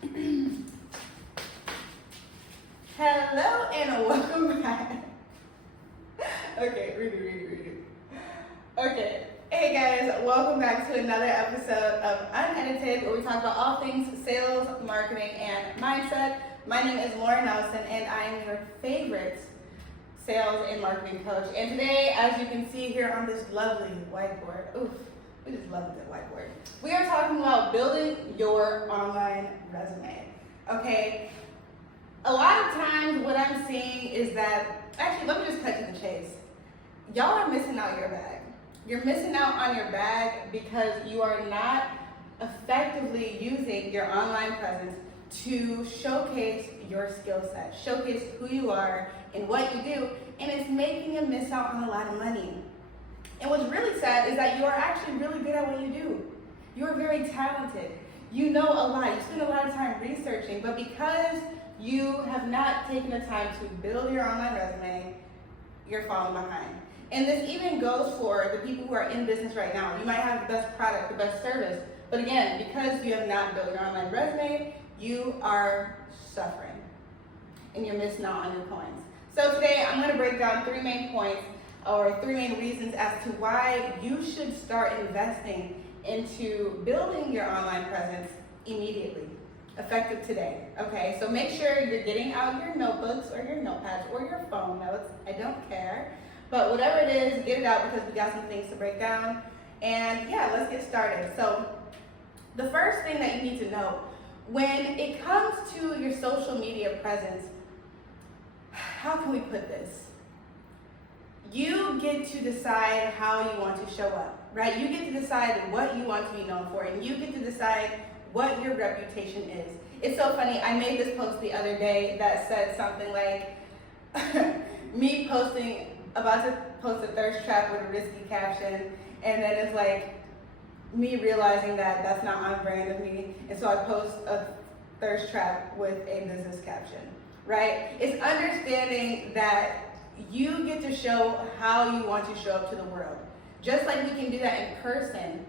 Hello and welcome back. Okay, read it. Okay, hey guys, welcome back to another episode of Unedited, where we talk about all things sales, marketing, and mindset. My name is Lauren Nelson, and I am your favorite sales and marketing coach. And today, as you can see here on this lovely whiteboard, we just love the whiteboard. We are talking about building your online resume. Okay. A lot of times what I'm seeing is that, actually let me just cut to the chase. Y'all are missing out your bag. You're missing out on your bag because you are not effectively using your online presence to showcase your skill set, showcase who you are and what you do, and it's making you miss out on a lot of money. And what's really sad is that you are actually really good at what you do. You're very talented. You know a lot. You spend a lot of time researching, but because you have not taken the time to build your online resume, you're falling behind. And this even goes for the people who are in business right now. You might have the best product, the best service, but again, because you have not built your online resume, you are suffering and you're missing out on your coins. So today I'm going to break down three main points or three main reasons as to why you should start investing into building your online presence immediately, effective today. Okay, so make sure you're getting out your notebooks or your notepads or your phone notes. I don't care, but whatever it is, get it out because we got some things to break down. And yeah, let's get started. So the first thing that you need to know when it comes to your social media presence, how can we put this? You get to decide how you want to show up, right? You get to decide what you want to be known for, and you get to decide what your reputation is. It's so funny, I made this post the other day that said something like, me about to post a thirst trap with a risky caption, and then it's like, me realizing that that's not on brand of me, and so I post a thirst trap with a business caption, right? It's understanding that you get to show how you want to show up to the world. Just like we can do that in person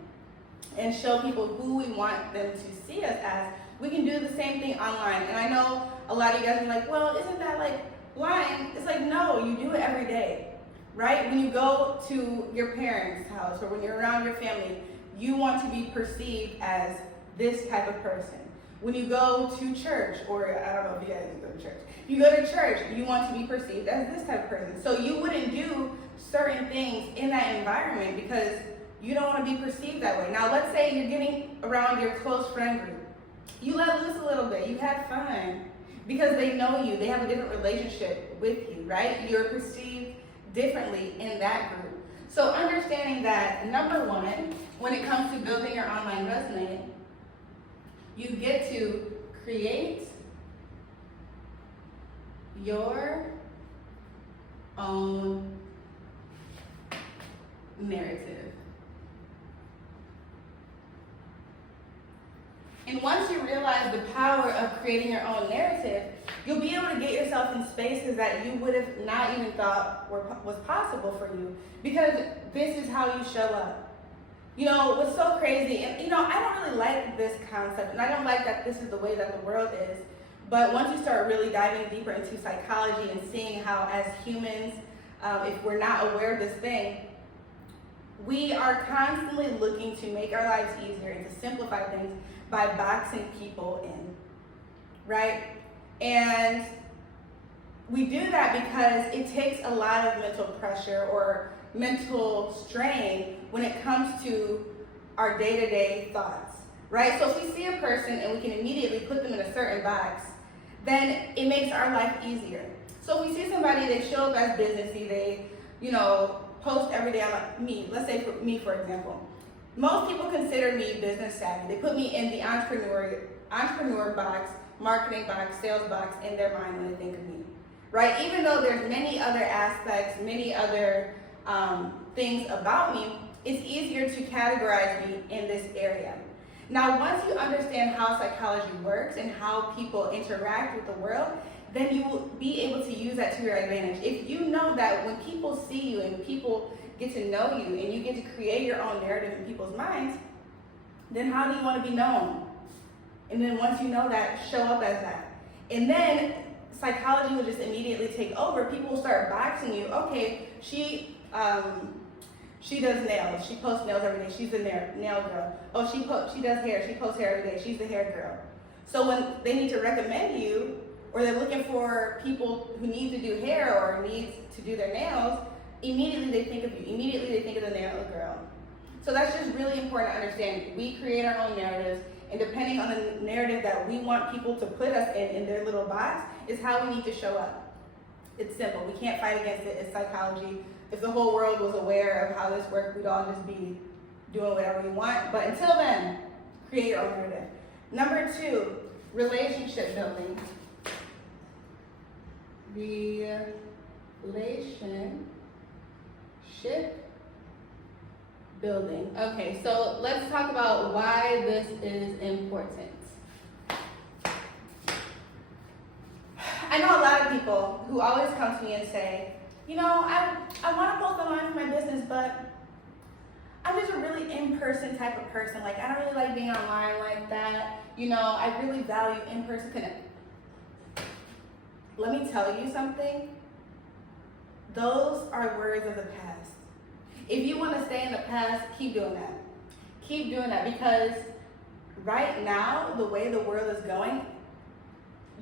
and show people who we want them to see us as, we can do the same thing online. And I know a lot of you guys are like, well, isn't that like lying? It's like, no, you do it every day, right? When you go to your parents' house or when you're around your family, you want to be perceived as this type of person. When you go to church, or I don't know if you guys go to church, you go to church, you want to be perceived as this type of person. So you wouldn't do certain things in that environment because you don't want to be perceived that way. Now, let's say you're getting around your close friend group. You let loose a little bit, you had fun because they know you, they have a different relationship with you, right? You're perceived differently in that group. So understanding that, number one, when it comes to building your online resume, you get to create your own narrative. And once you realize the power of creating your own narrative, you'll be able to get yourself in spaces that you would have not even thought was possible for you, because this is how you show up. You know, what's so crazy, and you know, I don't really like this concept, and I don't like that this is the way that the world is, but once you start really diving deeper into psychology and seeing how as humans, if we're not aware of this thing, we are constantly looking to make our lives easier and to simplify things by boxing people in, right? And we do that because it takes a lot of mental pressure or mental strain when it comes to our day-to-day thoughts, right? So if we see a person and we can immediately put them in a certain box, then it makes our life easier. So if we see somebody, they show up as businessy, they, you know, post every day. Like me, let's say for me, for example. Most people consider me business savvy. They put me in the entrepreneur box, marketing box, sales box in their mind when they think of me, right? Even though there's many other aspects, many other things about me, it's easier to categorize me in this area. Now, once you understand how psychology works and how people interact with the world, then you will be able to use that to your advantage. If you know that when people see you and people get to know you and you get to create your own narrative in people's minds, then how do you want to be known? And then once you know that, show up as that. And then psychology will just immediately take over. People will start boxing you. Okay, she does nails. She posts nails every day. She's the nail girl. Oh, she does hair. She posts hair every day. She's the hair girl. So when they need to recommend you, or they're looking for people who need to do hair or need to do their nails, immediately they think of you. Immediately they think of the nail girl. So that's just really important to understand. We create our own narratives, and depending on the narrative that we want people to put us in their little box, is how we need to show up. It's simple. We can't fight against it. It's psychology. If the whole world was aware of how this worked, we'd all just be doing whatever we want. But until then, create your own narrative. Number 2, relationship building. Relationship building. Okay, so let's talk about why this is important. I know a lot of people who always come to me and say, you know, I want to post online for my business, but I'm just a really in-person type of person. Like, I don't really like being online like that. You know, I really value in-person connect. Let me tell you something. Those are words of the past. If you want to stay in the past, keep doing that. Keep doing that, because right now, the way the world is going,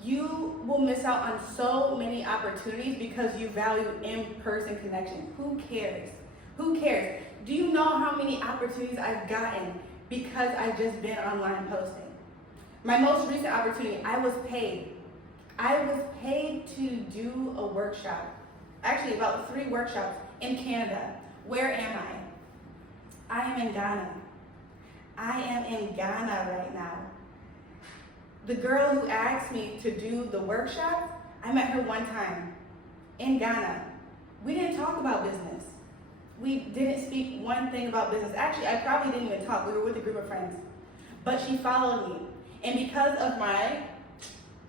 you will miss out on so many opportunities because you value in-person connection. Who cares? Who cares? Do you know how many opportunities I've gotten because I've just been online posting? My most recent opportunity, I was paid. I was paid to do a workshop. Actually, about 3 workshops in Canada. Where am I? I am in Ghana. I am in Ghana right now. The girl who asked me to do the workshop, I met her one time in Ghana. We didn't talk about business. We didn't speak one thing about business. Actually, I probably didn't even talk. We were with a group of friends. But she followed me. And because of my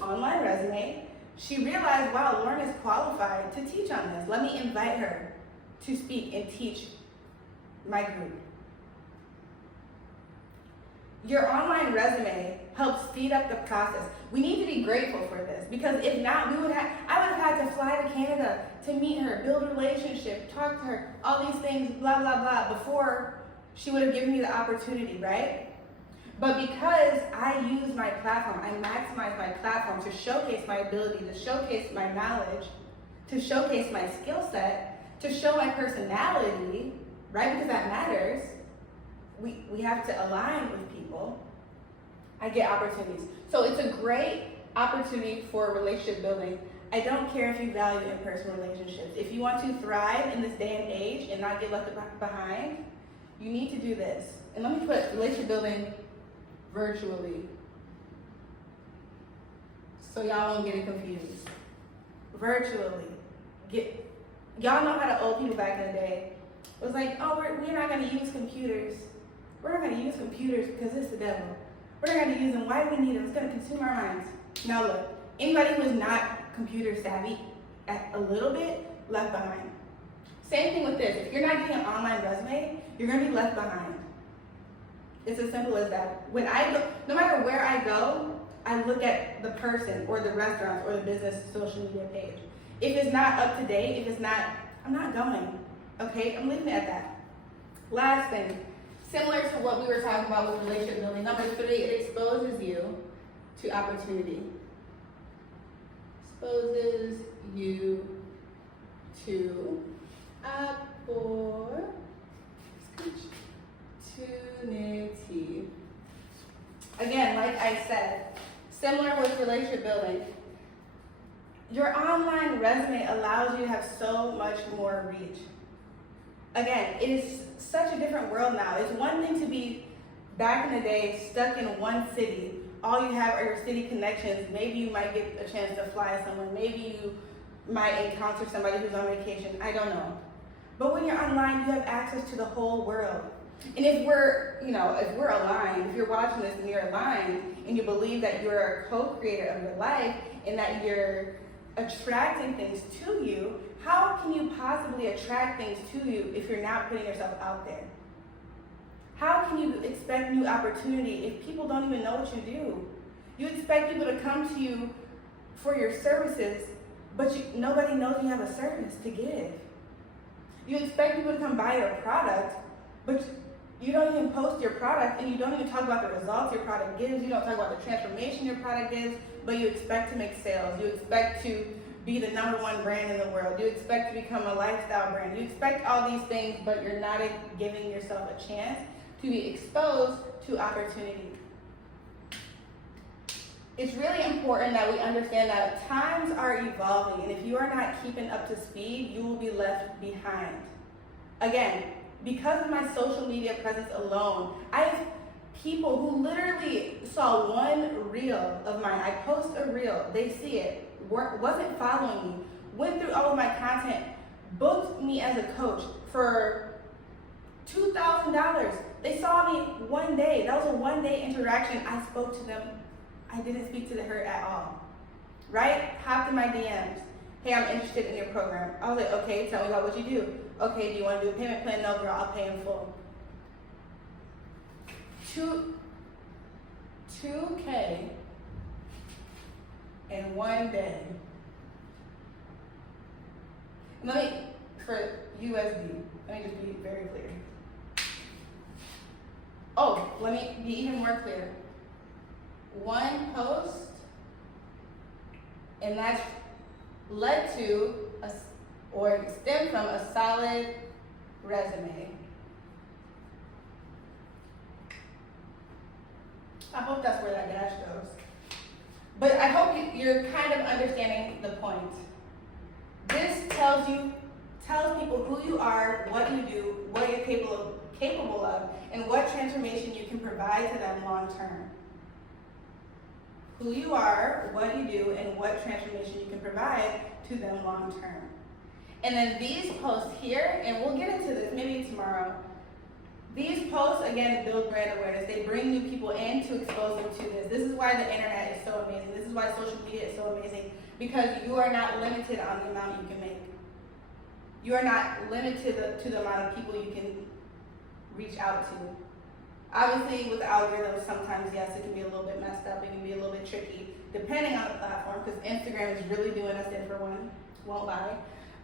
online resume, she realized, wow, Lauren is qualified to teach on this. Let me invite her to speak and teach my group. Your online resume helps speed up the process. We need to be grateful for this, because if not, I would have had to fly to Canada to meet her, build a relationship, talk to her, all these things, blah, blah, blah, before she would have given me the opportunity, right? But because I use my platform, I maximize my platform to showcase my ability, to showcase my knowledge, to showcase my skill set, to show my personality, right? Because that matters. We have to align with people. I get opportunities. So it's a great opportunity for relationship building. I don't care if you value in-person relationships. If you want to thrive in this day and age and not get left behind, you need to do this. And let me put relationship building virtually, so y'all won't get it confused. Virtually. Y'all know how the old people back in the day was like, oh, we're not going to use computers. We're not going to use computers because it's the devil. We're not going to use them. Why do we need them? It's going to consume our minds. Now look, anybody who is not computer savvy at a little bit, left behind. Same thing with this. If you're not getting an online resume, you're going to be left behind. It's as simple as that. When I go, no matter where I go, I look at the person or the restaurant or the business social media page. If it's not up to date, if it's not, I'm not going. Okay, I'm leaving it at that. Last thing, similar to what we were talking about with relationship building. Number 3, it exposes you to opportunity. Exposes you to opportunity. Again, like I said, similar with relationship building. Your online resume allows you to have so much more reach. Again, it is such a different world now. It's one thing to be, back in the day, stuck in one city. All you have are your city connections. Maybe you might get a chance to fly somewhere. Maybe you might encounter somebody who's on vacation. I don't know. But when you're online, you have access to the whole world. And if we're aligned, if you're watching this and you're aligned and you believe that you're a co-creator of your life and that you're attracting things to you, how can you possibly attract things to you if you're not putting yourself out there? How can you expect new opportunity if people don't even know what you do? expect people to come to you for your services, but nobody knows you have a service to give. You expect people to come buy your product, but you don't even post your product, and you don't even talk about the results your product gives. You don't talk about the transformation your product gives, but you expect to make sales. You expect to be the #1 brand in the world. You expect to become a lifestyle brand. You expect all these things, but you're not giving yourself a chance to be exposed to opportunity. It's really important that we understand that times are evolving, and if you are not keeping up to speed, you will be left behind. Again, because of my social media presence alone, I have people who literally saw one reel of mine. I post a reel, they see it, wasn't following me, went through all of my content, booked me as a coach for $2,000. They saw me one day. That was a one-day interaction. I spoke to them. I didn't speak to her at all, right? Hopped in my DMs. Hey, I'm interested in your program. I was like, okay, tell me about what you do. Okay, do you want to do a payment plan? No, girl, I'll pay in full. 2K in one day. For USD, let me just be very clear. Oh, let me be even more clear. One post, and that's led to or stemmed from a solid resume. I hope that's where that dash goes. But I hope you're kind of understanding the point. This tells people who you are, what you do, what you're capable of, and what transformation you can provide to them long term. Who you are, what you do, and what transformation you can provide to them long term. And then these posts here, and we'll get into this maybe tomorrow. These posts, again, build brand awareness. They bring new people in to expose them to this. This is why the internet is so amazing. This is why social media is so amazing, because you are not limited on the amount you can make. You are not limited to the amount of people you can reach out to. Obviously, with the algorithms, sometimes, yes, it can be a little bit messed up. It can be a little bit tricky, depending on the platform, because Instagram is really doing us in for one, won't lie.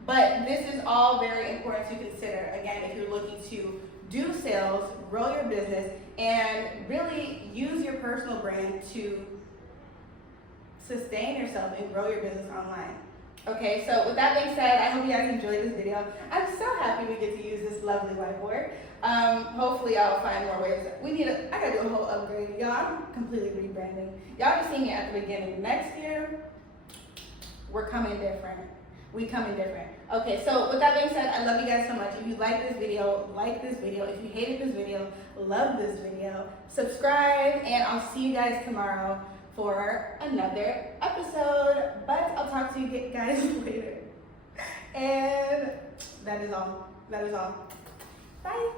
But this is all very important to consider, again, if you're looking to do sales, grow your business, and really use your personal brand to sustain yourself and grow your business online. Okay, so with that being said, I hope you guys enjoyed this video. I'm so happy we get to use this lovely whiteboard. Hopefully I'll find more ways. I gotta do a whole upgrade. Y'all, I'm completely rebranding. Y'all just seen it at the beginning. Next year, we're coming different. We coming different. Okay, so with that being said, I love you guys so much. If you like this video, like this video. If you hated this video, love this video. Subscribe, and I'll see you guys tomorrow for another episode. But I'll talk to you guys later. And that is all. Bye.